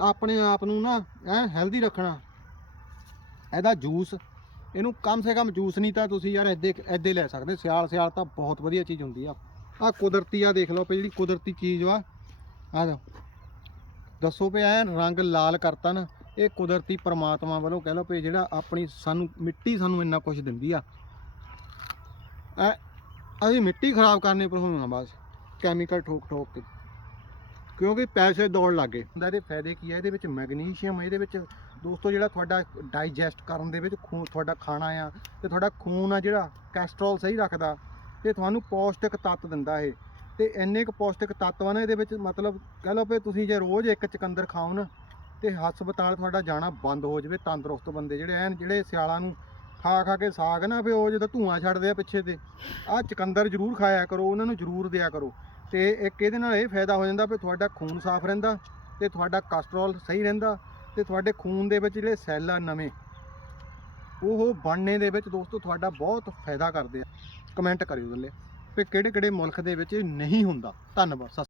ਆਪਣੇ ਆਪ ਨੂੰ ਨਾ ਐ ਹੈਲਦੀ ਰੱਖਣਾ। ਇਹਦਾ ਜੂਸ ਇਹਨੂੰ ਕਮ ਸੇ ਕਮ ਜੂਸ ਨਹੀਂ ਤਾਂ ਤੁਸੀਂ ਯਾਰ ਐਦੇ ਐਦੇ ਲੈ ਸਕਦੇ। ਸਿਆਲ ਸਿਆਲ ਤਾਂ ਬਹੁਤ ਵਧੀਆ ਚੀਜ਼ ਹੁੰਦੀ ਆ। ਆ ਕੁਦਰਤੀ ਆ ਦੇਖ ਲਓ ਪਈ ਜਿਹੜੀ ਕੁਦਰਤੀ ਚੀਜ਼ ਵਾ। ਆ ਲਓ। ਦੱਸੋ ਵੀ ਐ ਰੰਗ ਲਾਲ ਕਰਤਾ ਨਾ ਇਹ ਕੁਦਰਤੀ ਪਰਮਾਤਮਾ ਵੱਲੋਂ ਕਹਿ ਲਓ ਵੀ ਜਿਹੜਾ ਆਪਣੀ ਸਾਨੂੰ, ਮਿੱਟੀ ਸਾਨੂੰ ਇੰਨਾ ਕੁਝ ਦਿੰਦੀ ਆ। ਐ, ਅਸੀਂ ਮਿੱਟੀ ਖਰਾਬ ਕਰਨੇ ਪਰ ਹੋਣਾ ਬਸ। ਕੈਮੀਕਲ ਠੋਕ ਠੋਕ ਕੇ। ਕਿਉਂਕਿ ਪੈਸੇ ਦੌੜ ਲੱਗੇ ਹੁੰਦਾ ਇਹਦੇ ਫਾਇਦੇ ਕੀ ਆ? ਇਹਦੇ ਵਿੱਚ ਮੈਗਨੀਸ਼ੀਅਮ ਇਹਦੇ ਵਿੱਚ ਦੋਸਤੋ ਜਿਹੜਾ ਤੁਹਾਡਾ ਡਾਈਜੈਸਟ ਕਰਨ ਦੇ ਵਿੱਚ ਖੂਨ ਤੁਹਾਡਾ ਖਾਣਾ ਆ ਤੇ ਤੁਹਾਡਾ ਖੂਨ ਆ ਜਿਹੜਾ ਕੈਸਟਰੋਲ ਸਹੀ ਰੱਖਦਾ ਤੇ ਤੁਹਾਨੂੰ ਪੌਸ਼ਟਿਕ ਤੱਤ ਦਿੰਦਾ ਇਹ। ਤੇ ਇੰਨੇ ਕੁ ਪੌਸ਼ਟਿਕ ਤੱਤ ਆ ਨਾ, ਇਹਦੇ ਵਿੱਚ ਮਤਲਬ ਕਹਿ ਲਓ ਵੀ ਤੁਸੀਂ ਜੇ ਰੋਜ਼ ਇੱਕ ਚਕੰਦਰ ਖਾਓ ਨਾ ਤੇ ਹਸਪਤਾਲ ਤੁਹਾਡਾ ਜਾਣਾ ਬੰਦ ਹੋ ਜਾਵੇ ਤੰਦਰੁਸਤ ਬੰਦੇ। ਜਿਹੜੇ ਐਨ, ਜਿਹੜੇ ਸਿਆਲਾਂ ਨੂੰ ਖਾ ਖਾ ਕੇ ਸਾਗ ਨਾ ਫੇ ਉਹ ਜਦੋਂ ਧੂਆਂ ਛੱਡਦੇ ਆ ਪਿੱਛੇ ਤੇ, ਆਹ ਚਕੰਦਰ ਜ਼ਰੂਰ ਖਾਇਆ ਕਰੋ, ਉਹਨਾਂ ਨੂੰ ਜ਼ਰੂਰ ਦਿਆ ਕਰੋ। ਤੇ ਇੱਕ ਇਹਦੇ ਨਾਲ ਇਹ ਫਾਇਦਾ ਹੋ ਜਾਂਦਾ ਵੀ ਤੁਹਾਡਾ ਖੂਨ ਸਾਫ਼ ਰਹਿੰਦਾ ਤੇ ਤੁਹਾਡਾ ਕੋਲੇਸਟ੍ਰੋਲ ਸਹੀ ਰਹਿੰਦਾ ਤੇ ਤੁਹਾਡੇ ਖੂਨ ਦੇ ਵਿੱਚ ਜਿਹੜੇ ਸੈੱਲ ਆ ਨਵੇਂ, ਉਹ ਬਣਨੇ ਦੇ ਵਿੱਚ ਦੋਸਤੋ ਤੁਹਾਡਾ ਬਹੁਤ ਫਾਇਦਾ ਕਰਦੇ ਆ। ਕਮੈਂਟ ਕਰਿਓ ਥੱਲੇ ਵੀ ਕਿਹੜੇ ਕਿਹੜੇ ਮੁਲਕ ਦੇ ਵਿੱਚ ਇਹ ਨਹੀਂ ਹੁੰਦਾ। ਧੰਨਵਾਦ, ਸਤਿ